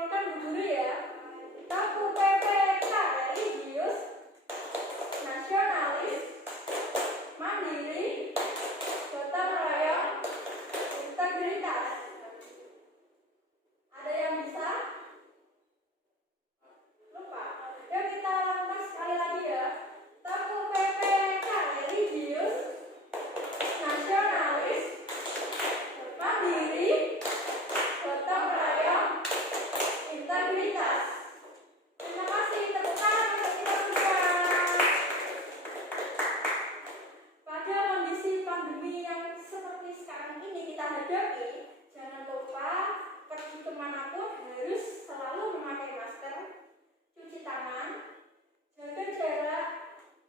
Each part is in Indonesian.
simpulkan Bu Guru ya. Kita UPPK religius, nasionalis, mandiri, gotong royong, integritas. Ada yang bisa? Lupa. Yuk kita ulang sekali lagi ya. Kita UPPK religius, nasionalis, mandiri, gotong royong, integritas. Terima kasih, tepuk tangan untuk kita semua. Pada kondisi pandemi yang seperti sekarang ini kita hadapi, jangan lupa pergi kemanapun harus selalu memakai masker, cuci tangan, jaga jarak,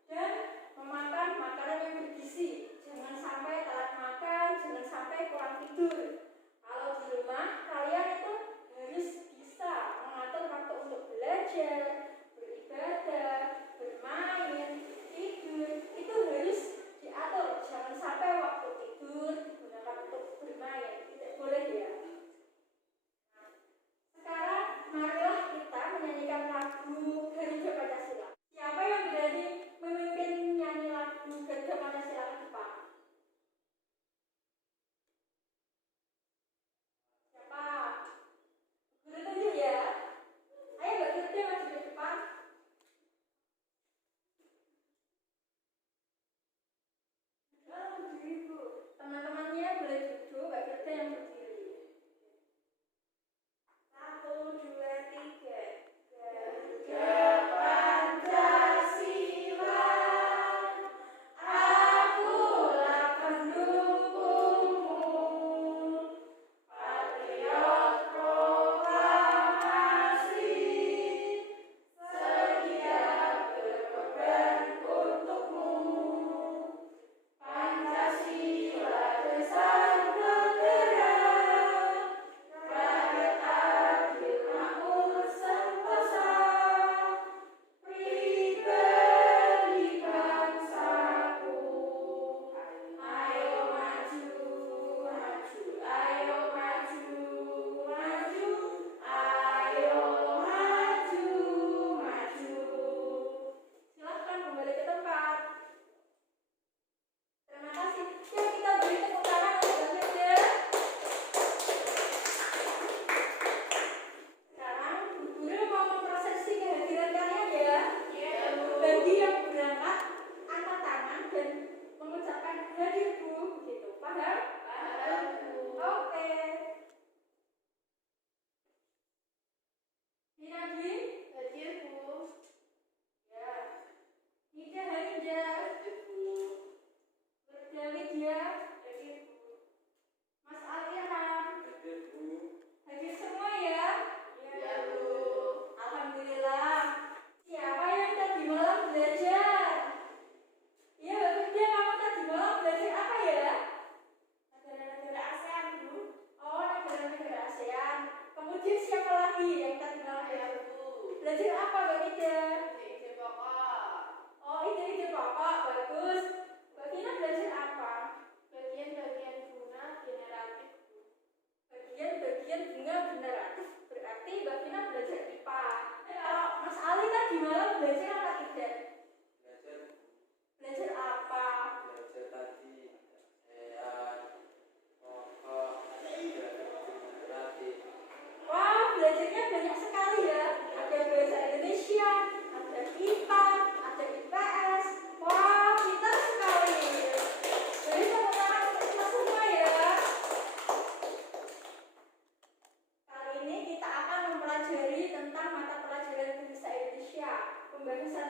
dan memakan makanan yang bergizi. Jangan sampai telat makan, jangan sampai kurang tidur. Kalau di rumah kalian itu harus bisa mengatur waktu untuk belajar, beribadah, bermain, tidur. Itu harus diatur. Jangan sampai waktu tidur digunakan untuk bermain. Tidak boleh ya. Nah, sekarang marilah kita menyanyikan lagu Garuda Pancasila. Siapa yang berani memimpin nyanyi lagu Garuda Pancasila ke depan? Siapa? Guru tunjuk ya. Ayo Mbak Garuda maju ke depan. Berdiri Bu. Teman-temannya boleh duduk, Mbak Garuda yang berdiri. 1, 2, 3. Garuda Pancasila, akulah pendukungmu. Patriot proklamasi, sedia berkorban untukmu. Pancasila besar bergerak, rakyat adil makmur sentosa, pribadi bangsaku. Ayo maju, maju, ayo maju, maju, ayo maju, maju. Silahkan kembali ke tempat. Terima kasih. Yuk kita beri tepuk tangan untuk Mbak Garuda. Sekarang Bu Guru mau memprosesi kehadiran kalian ya. Bagi yang berangkat, angkat tangan dan mengucapkan hadir Bu. Begitu. Paham? Paham Bu. Oke. Dinadi? Hadir Bu. Ya. Nida Harinja. Hadir Bu. Berda Lydia. Hadir Bu. Mas Alirham. Hadir Bu. Hadir semua ya? Iya Bu. Alhamdulillah. Siapa yang tadi malam belajar? Iya Mbak Firda, kamu tadi malam belajar apa ya? Negara-negara ASEAN Bu. Oh, negara-negara ASEAN. Kemudian siapa lagi yang tadi malam belajar Bu? Belajar apa Mbak Nida? Ide pokok. Oh, ide pokok, bagus. Mbak Tina belajar apa? Bagian-bagian bunga generatif Bu. Bagian-bagian bunga generatif berarti Mbak Tina belajar IPA. Kalau Mas Ali tadi malam belajar apa tidak? Belajar Bu. Belajar apa? Belajar tadi pokok generatif. Wah, belajarnya banyak sekali ya. Ada bahasa Indonesia, ada IPA, ada IPS. Wah, pintar sekali. Jadi tepuk tangan untuk kita semua ya. Kali ini kita akan mempelajari tentang mata pelajaran bahasa Indonesia, pembahasan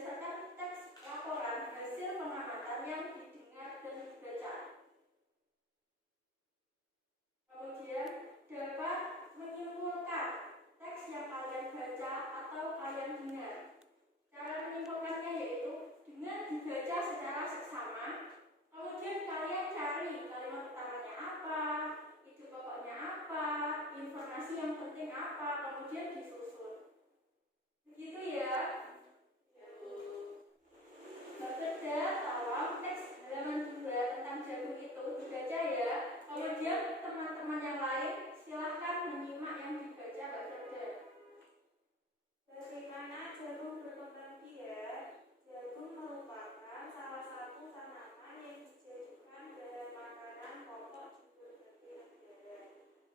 berdasarkan teks laporan hasil pengamatan yang didengar dan dibaca. Kemudian dapat menyimpulkan teks yang kalian baca atau kalian dengar. Cara menyimpulkannya yaitu dengan dibaca secara seksama, kemudian kalian cari kalimat utamanya apa, ide pokoknya apa, informasi yang penting apa, kemudian disusun. Begitu ya. Bekerja tolong teks halaman 2 tentang jagung itu dibaca ya. Kemudian teman-teman yang lain silahkan menyimak yang dibaca bekerja. Bagaimana jagung berkembang biak? Jagung merupakan salah satu tanaman yang dijadikan bahan makanan pokok di berbagai negara.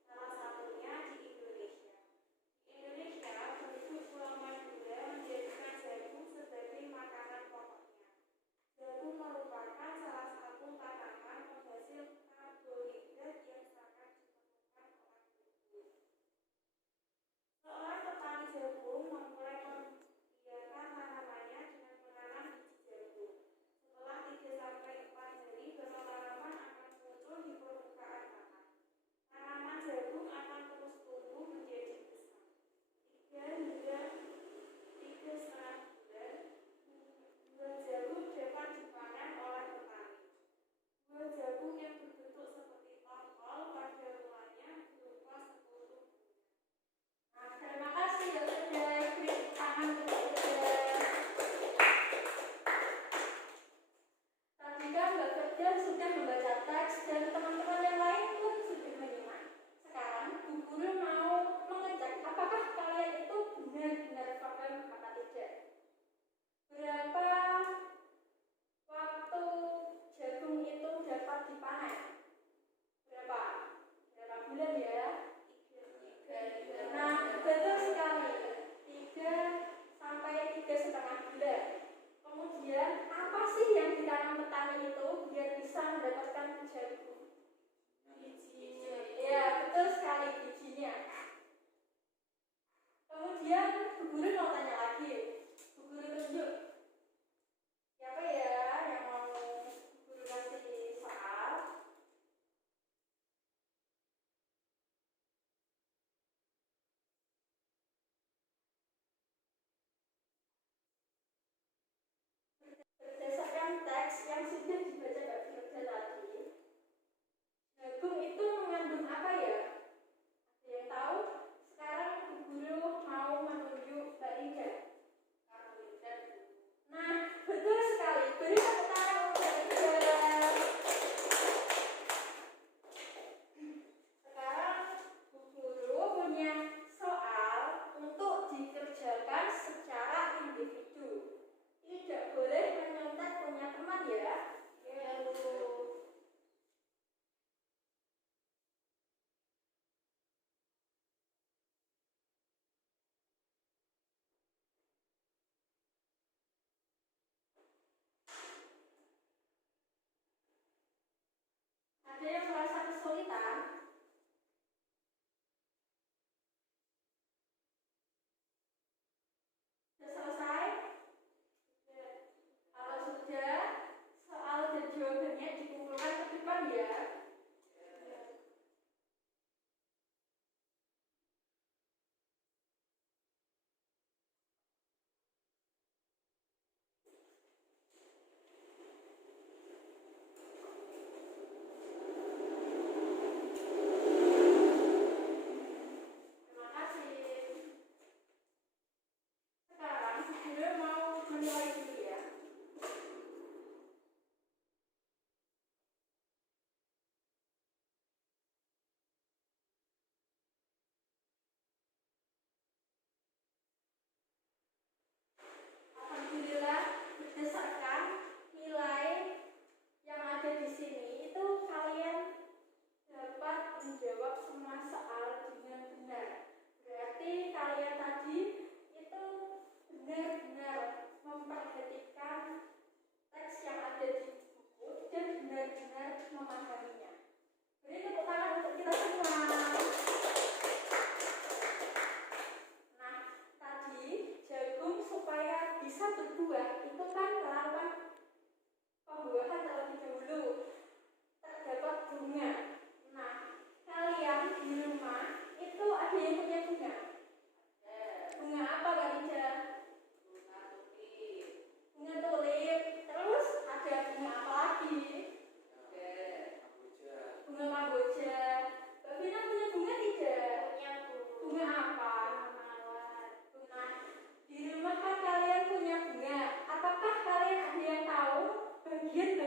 Salah satunya di Indonesia. Di Indonesia, penduduk Pulau Madura menjadikan jagung sebagai makanan pokoknya. Jagung merupakan salah satu tanaman penghasil karbohidrat yang sangat diperlukan orang tubuh. Seorang petani jagung memulai membiarkan tanamannya dengan menanam biji jagung. Setelah 3-4 hari, beberapa tanaman akan muncul di permukaan tanah. Tanaman jagung akan terus tumbuh menjadi besar. 3 hingga 3,5 bulan, buah jagung dapat dipanen oleh petani. Buah jagung yang berbentuk seperti tongkol pada mulanya berupa sekutu bunga. Nah, terima kasih ya sudah beri tangan untuk bekerja. Tadi kan Mbak Kerja sudah membaca teks dan teman-teman yang lain pun sudah menyimak. Sekarang Bu Guru mau mengecek apakah kalian itu benar-benar paham apa tidak. Berapa waktu jagung itu dapat dipanen? Berapa? Berapa bulan ya? 3. Nah, betul sekali. 3 sampai 3,5 bulan. Kemudian apa sih yang ditanam petani itu biar bisa mendapatkan jagung?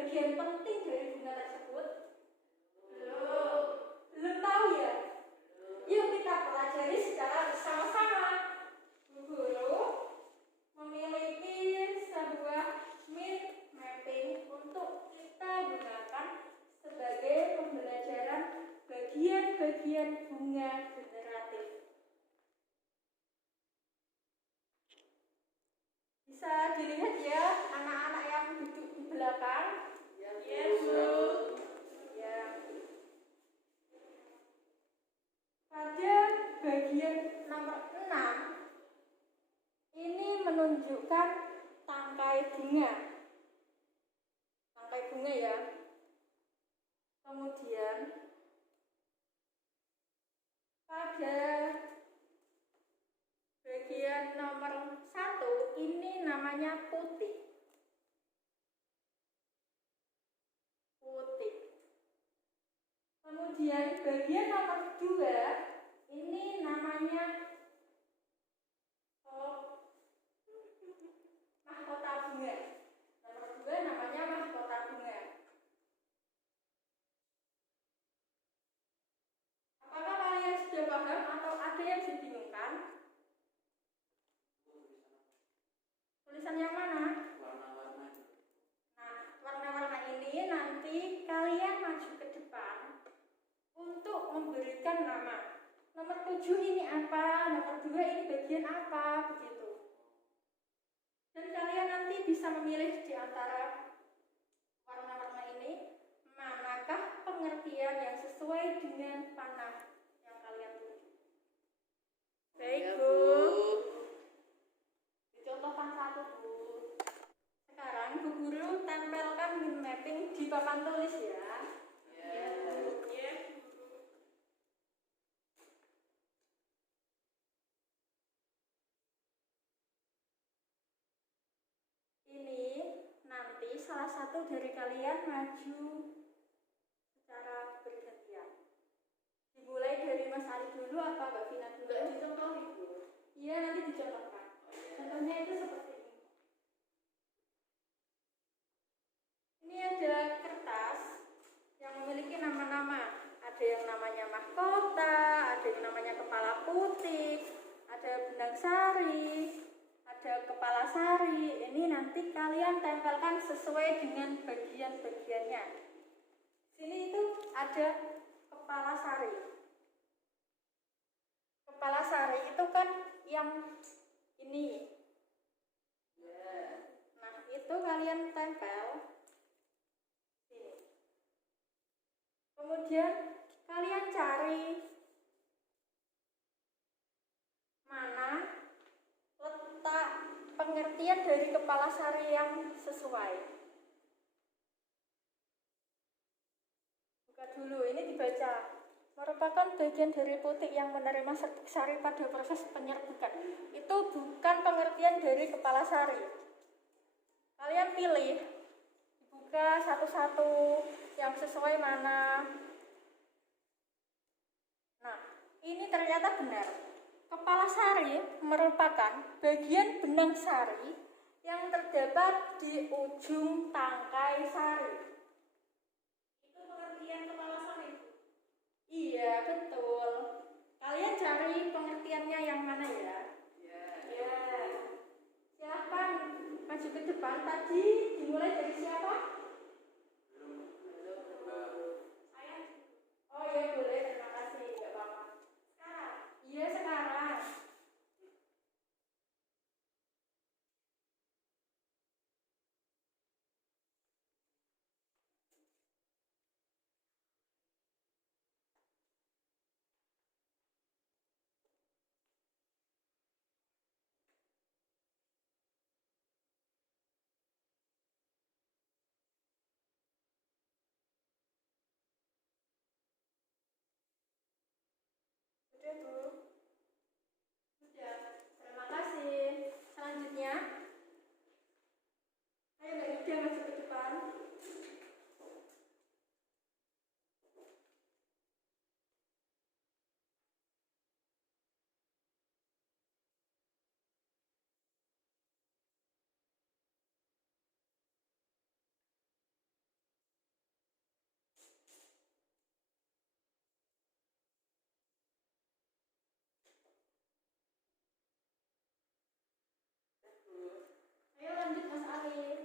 bagian penting dari bunga tersebut? Belum tahu ya? Yuk kita pelajari secara bersama-sama. Bu Guru memiliki sebuah mind mapping untuk kita gunakan sebagai pembelajaran bagian-bagian bunga generatif. Bisa dilihat ya anak-anak yang duduk di belakang. Ya, Bu. Ya. Pada bagian nomor 6 ini menunjukkan tangkai bunga. Tangkai bunga ya. Kemudian pada bagian nomor 1 ini namanya putih. Putih. Kemudian bagian nomor 2 ini namanya mahkota bunga. Nomor 2 namanya mahkota bunga. Apakah kalian sudah paham atau ada yang dibingungkan? Tulisan yang mana? Warna-warna. Nah, warna-warna ini nanti kalian maju ke depan untuk memberikan nama. Nomor 7 ini apa? Nomor 2 ini bagian apa? Begitu. Dan kalian nanti bisa memilih di antara warna-warna ini manakah pengertian yang sesuai dengan panah yang kalian tuju. Baik, Bu. Dicontohkan satu, Bu. Sekarang Bu Guru tempelkan mind mapping di papan tulis ya. Ya. Ya. Ini nanti salah satu dari kalian maju secara bergantian. Dimulai dari Mas Ali dulu apa Mbak Vina dulu? Dicontoh Ibu. Iya, nanti dicontohkan. Contohnya itu seperti ini. Ini ada kertas yang memiliki nama-nama. Ada yang namanya mahkota, ada yang namanya kepala putih, ada benang sari, ada kepala sari. Ini nanti kalian tempelkan sesuai dengan bagian-bagiannya. Sini itu ada kepala sari. Kepala sari itu kan yang ini. Nah, itu kalian tempel sini. Kemudian kalian cari mana letak pengertian dari kepala sari yang sesuai. Buka dulu, ini dibaca. Merupakan bagian dari putik yang menerima serbuk sari pada proses penyerbukan. Itu bukan pengertian dari kepala sari. Kalian pilih, dibuka satu-satu yang sesuai mana. Nah, ini ternyata benar. Kepala sari merupakan bagian benang sari yang terdapat di ujung tangkai sari. Itu pengertian kepala sari. Iya, betul. Kalian cari pengertiannya yang mana ya? Ya. Silahkan maju ke depan. Tadi dimulai dari siapa? Saya. Oh iya, boleh. Terima kasih. Enggak apa-apa. Sekarang. Iya, sekarang. Ayo lanjut Mas Alif.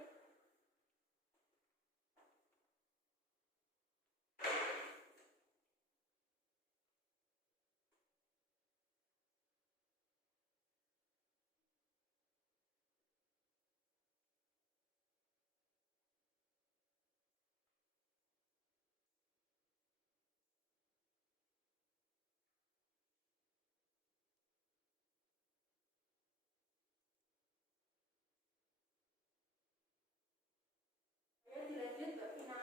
Ayo dilanjut Mbak Vina.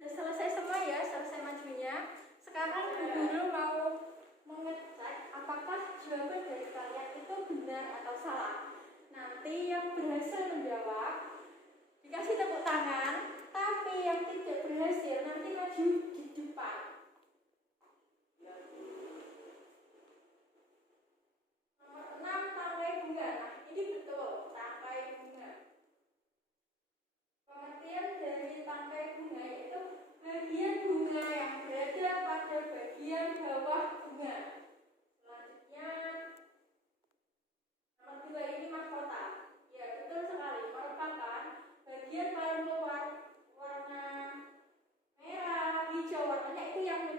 Sudah selesai semua ya, selesai majunya. Sekarang Bu Guru mau mengecek apakah jawaban dari kalian itu benar atau salah. Nanti yang berhasil menjawab dikasih tepuk tangan, tapi yang tidak berhasil nanti maju di depan. Nomor 6 tangkai bunga. Nah, ini betul tangkai bunga. Pengertian dari tangkai bunga itu bagian bunga yang berada pada bagian bawah bunga. Selanjutnya nomor 2 ini mahkota. Ya betul sekali, merupakan bagian paling luar warna merah, hijau, warnanya itu yang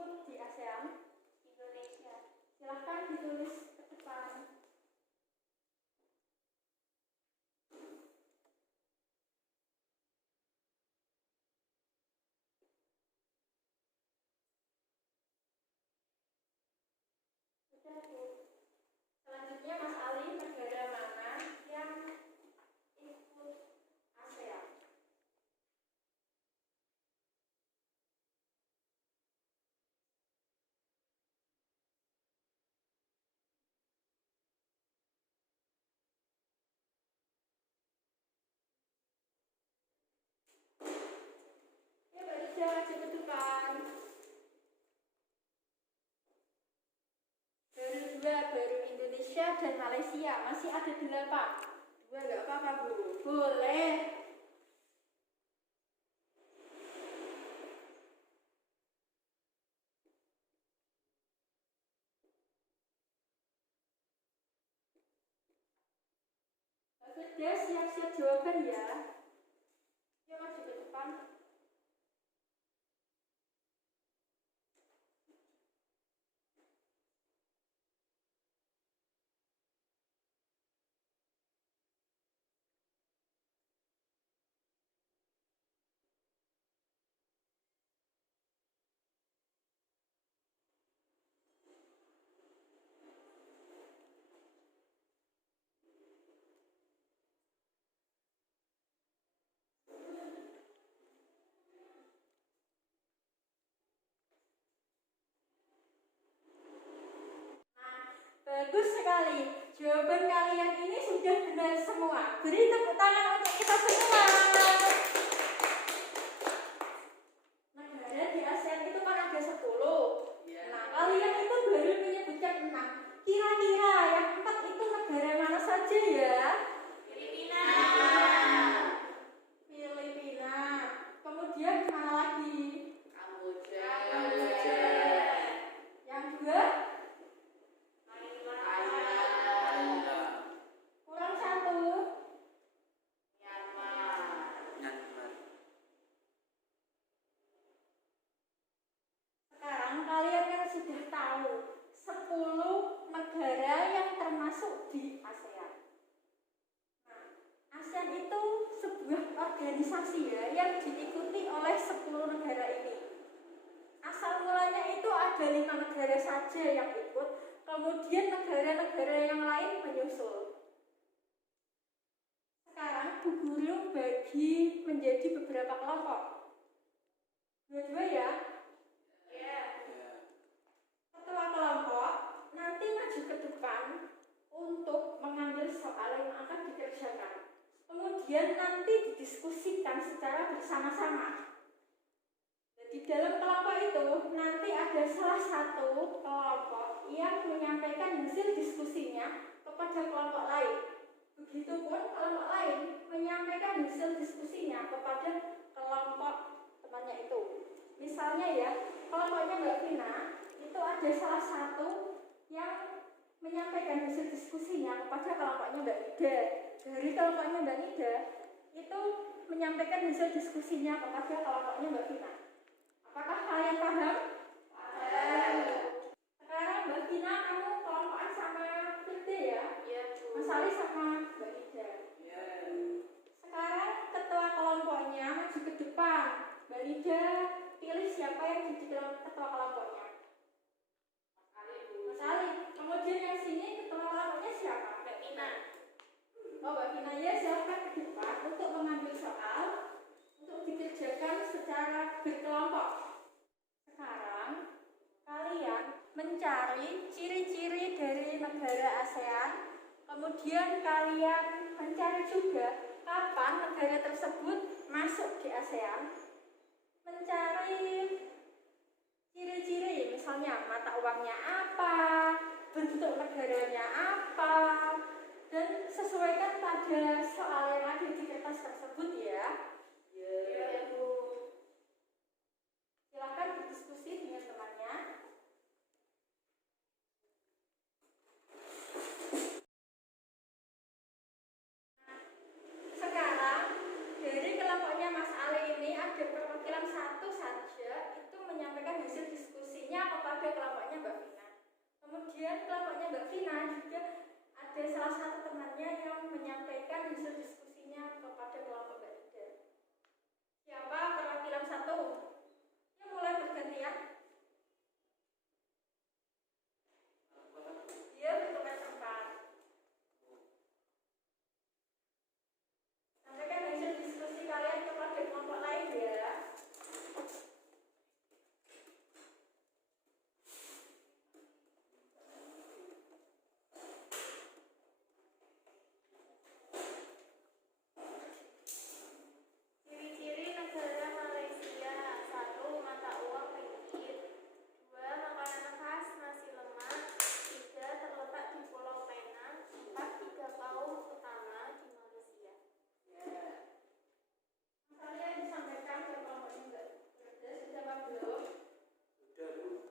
ikut di ASEAN? Indonesia. Silahkan ditulis ke depan. Sudah, Bu. Selanjutnya Mas Ali, negara mana yang ikut ASEAN? Ya, Mbak Ida, maju ke depan. Baru 2, baru Indonesia dan Malaysia. Masih ada 8. 2 nggak apa-apa, Bu. Boleh. Mbak Firda, siap-siap jawaban ya. Yuk maju ke depan. Bagus sekali. Jawaban kalian ini sudah benar semua. Beri tepuk tangan untuk kita semua. Negara di ASEAN itu kan ada 10. Nah, kalian itu baru menyebutkan 6. Kira-kira yang 4 itu negara mana saja ya? Filipina. Filipina. Kemudian mana lagi? Kamboja. Yang 2? Thailand. Kurang 1. Myanmar. Sekarang kalian kan sudah tahu 10 negara yang termasuk di ASEAN. Nah, ASEAN itu sebuah organisasi ya yang diikuti oleh 10 negara ini. Asal mulanya itu ada 5 negara saja yang ikut, kemudian negara-negara yang lain menyusul. Sekarang Bu Guru bagi menjadi beberapa kelompok. Dua-dua ya. Ketua kelompok nanti maju ke depan untuk mengambil soal yang akan dikerjakan. Kemudian nanti didiskusikan secara bersama-sama. Di dalam kelompok itu nanti ada salah satu kelompok yang menyampaikan hasil diskusinya kepada kelompok lain. Begitupun kelompok lain menyampaikan hasil diskusinya kepada kelompok temannya itu. Misalnya ya, kelompoknya Mbak Vina itu ada salah satu yang menyampaikan hasil diskusinya kepada kelompoknya Mbak Nida. Dari kelompoknya Mbak Nida itu menyampaikan hasil diskusinya kepada kelompoknya Mbak Vina. Apakah kalian paham? Paham. Sekarang Mbak Vina kamu kelompokan sama Firda ya? Iya, Bu. Mas Ali sama Mbak Nida. Sekarang ketua kelompoknya maju ke depan. Mbak Nida pilih siapa yang jadi ketua kelompoknya. Mas Ali. Kemudian yang sini ketua kelompoknya siapa? Mbak Ina. Oh, Mbak Vina ya, silakan ke depan untuk mengambil soal untuk dikerjakan secara berkelompok. Sekarang kalian mencari ciri-ciri dari negara ASEAN, kemudian kalian mencari juga kapan negara tersebut masuk di ASEAN, mencari ciri-ciri misalnya mata uangnya apa, bentuk negaranya apa, dan sesuaikan pada soal yang ada di kertas tersebut ya. Ya, Bu. Silakan berdiskusi dengan temannya. Sekarang dari kelompoknya Mas Ali ini ada perwakilan satu saja itu menyampaikan hasil diskusinya ada salah satu temannya yang menyampaikan hasil diskusinya kepada kelompok Mbak Ida. Siapa perwakilan satu? Ya, mulai bergantian. Dia bertukar tempat. Sampaikan hasil diskusi kalian kepada kelompok lain ya. Ciri-ciri negara Malaysia: 1. Mata uang ringgit. 2. Makanan khas nasi lemak. 3. Terletak di Pulau Penang. 4. 3 kaum utama di Malaysia. Masalahnya disampaikan ke kelompok juga. Sudah apa belum? Sudah, Bu.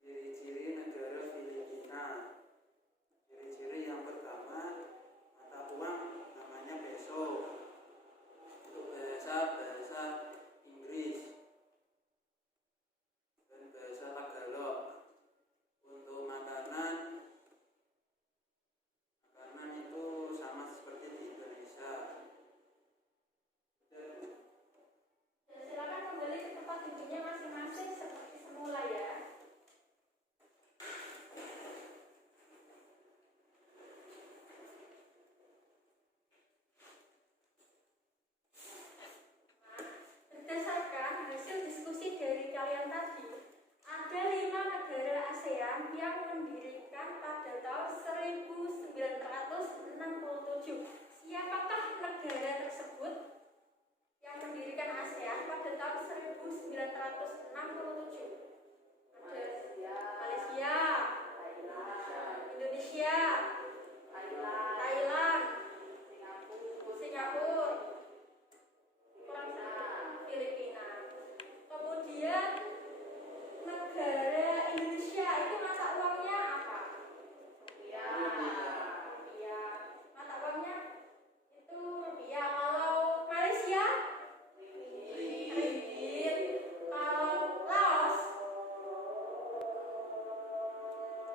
Ciri-ciri negara Filipina. Ciri-ciri yang pertama, mata uang namanya peso. Untuk bahasa Inggris dan bahasa Tagalog. Untuk makanan itu sama seperti di Indonesia. Sudah, Bu. Dan silakan kembali ke tempat duduknya masing-masing seperti semula ya. Berdasarkan hasil diskusi dari kalian tadi, ada 5 negara ASEAN yang mendirikan pada tahun 1967. Siapakah negara tersebut yang mendirikan ASEAN pada tahun 1967? Ada Malaysia, Indonesia, Thailand, Singapura, Filipina. Kemudian negara Indonesia itu mata uangnya apa? Rupiah. Mata uangnya itu rupiah. Kalau Malaysia ringgit. Kalau Laos,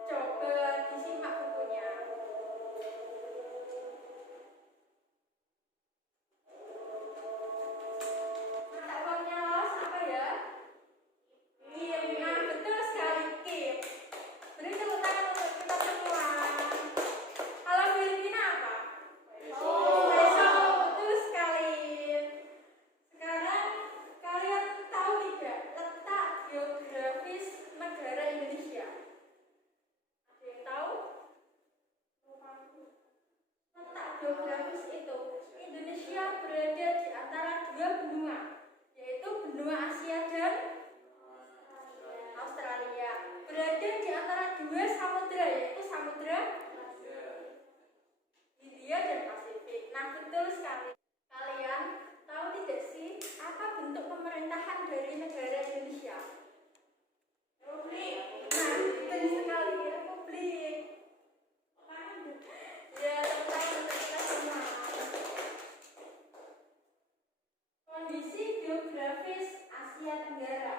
coba disimak bukunya. Mata uangnya Laos apa ya? Kim. Nah, betul sekali, Kim. Beri tepuk tangan untuk kita semua. Kalau Filipina apa? Peso. Betul sekali. Sekarang kalian tahu tidak letak geografis negara Indonesia? Ada yang tahu? Letak geografis itu, Indonesia berada di antara 2 benua, yaitu benua Asia dan Australia. Berada di antara 2 samudra, yaitu Samudra Hindia dan Pasifik. Nah, betul sekali. Kalian tahu tidak sih apa bentuk pemerintahan dari negara Indonesia? Republik. Nah, betul sekali, republik. Ya, tentang untuk kita semua. Kondisi geografis Asia Tenggara.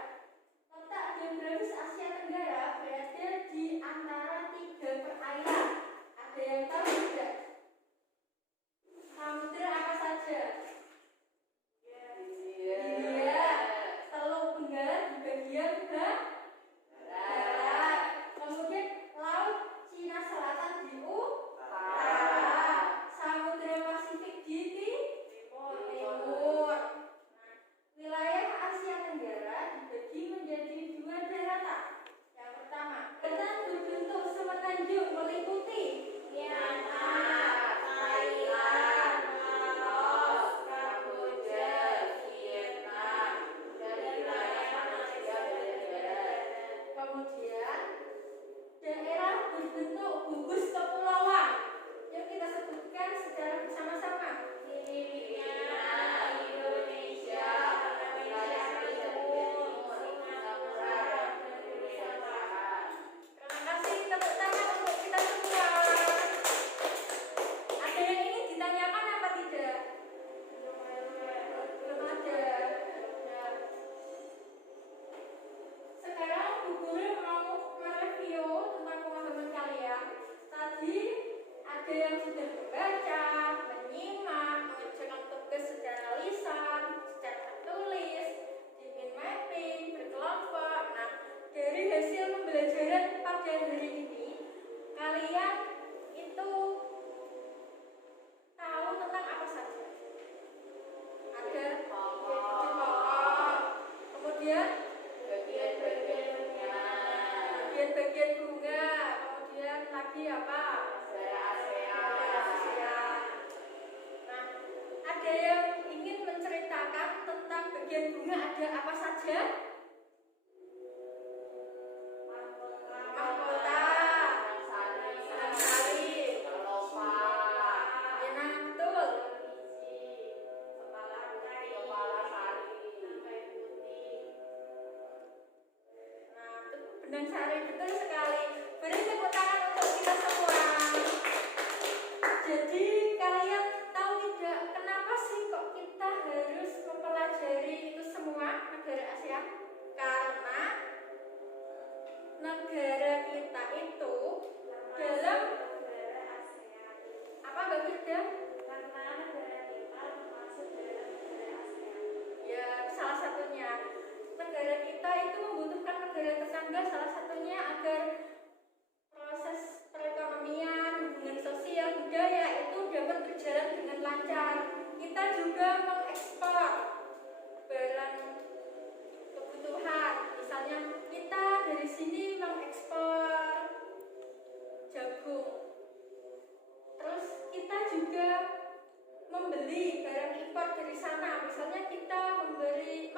Letak geografis Asia Tenggara berada di antara 3 perairan. Ada yang tahu tidak? Samudra apa saja? India, Teluk Benggala di bagian barat. Kemudian Laut Cina Selatan di utara. Samudra Pasifik di timur. Wilayah Asia Tenggara dibagi menjadi 2 daratan. Yang pertama, daratan berbentuk semenanjung meliputi Myanmar, ada mahkota, sedang salib, ya nah betul. Nah, itu benang sari betul sekali. Beri tepuk tangan untuk kita semua. Jadi kalian tahu tidak kenapa sih kok kita harus mempelajari itu semua negara ASEAN? Karena negara kita itu dalam apa Mbak Firda? Ya salah satunya negara kita itu membutuhkan negara tetangga, salah satunya agar proses perekonomian, hubungan sosial, budaya itu dapat berjalan dengan lancar. Kita juga mengekspor barang kebutuhan, misalnya kita dari sini mengekspor jagung. Terus kita juga membeli barang impor dari sana, misalnya kita membeli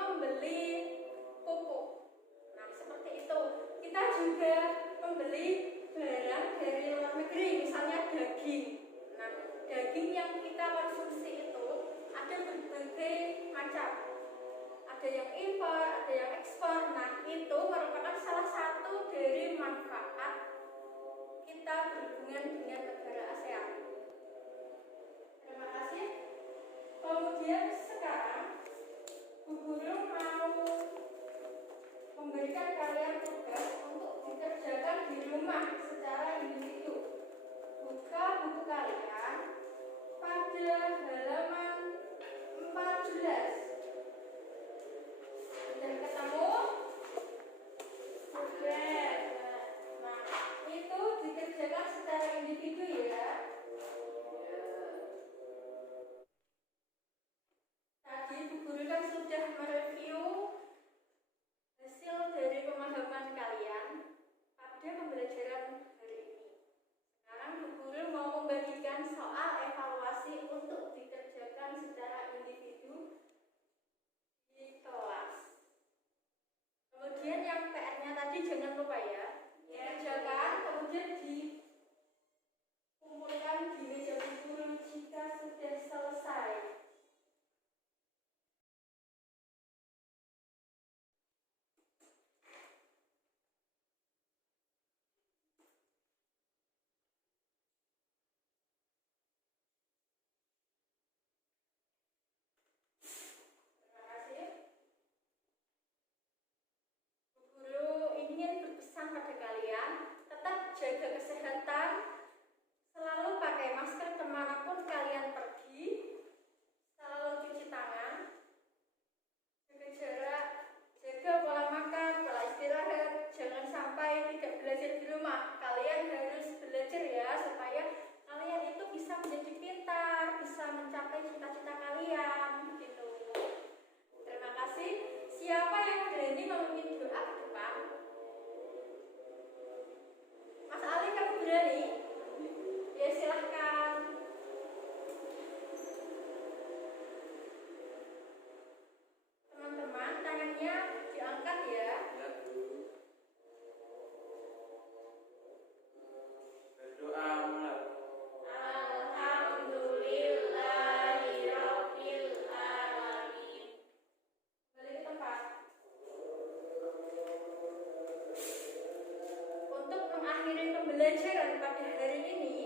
pupuk. Nah, seperti itu. Kita juga membeli barang dari luar negeri, misalnya daging. Nah, daging yang kita konsumsi itu ada berbagai macam. Ada yang impor, ada yang ekspor. Nah, itu merupakan salah satu dari manfaat kita berhubungan dengan negara ASEAN. Terima kasih. Kemudian sekarang Bu Guru mau memberikan kalian tugas untuk dikerjakan di rumah secara individu. Buka buku kalian pada halaman 14. Sudah ketemu? Sudah. Nah, itu dikerjakan secara individu ya. Tadi Bu Guru kan sudah mereview hasil dari pemahaman kalian pada pembelajaran hari ini. Sekarang Bu Guru mau membagikan soal evaluasi untuk dikerjakan secara individu di kelas. Kemudian yang PR-nya tadi jangan lupa ya, dikerjakan kemudian dikumpulkan di meja Bu Guru jika sudah selesai. Ingin berpesan pada kalian, tetap jaga kesehatan, selalu pakai masker kemanapun kalian pergi, selalu cuci tangan, jaga jarak, jaga pola makan, pola istirahat, jangan sampai tidak belajar di rumah. Kalian harus belajar ya, supaya kalian itu bisa menjadi pintar, bisa mencapai cita-cita kalian gitu. Terima kasih. Siapa yang berani memimpin doa ke depan? Mas Ali, kamu berani? Ya silahkan. Teman-teman, tangannya diangkat ya. Ya Bu. Berdoa mulai. Alhamdulillahirabbil alamin. Balik ke tempat. Untuk mengakhiri pembelajaran pada hari ini,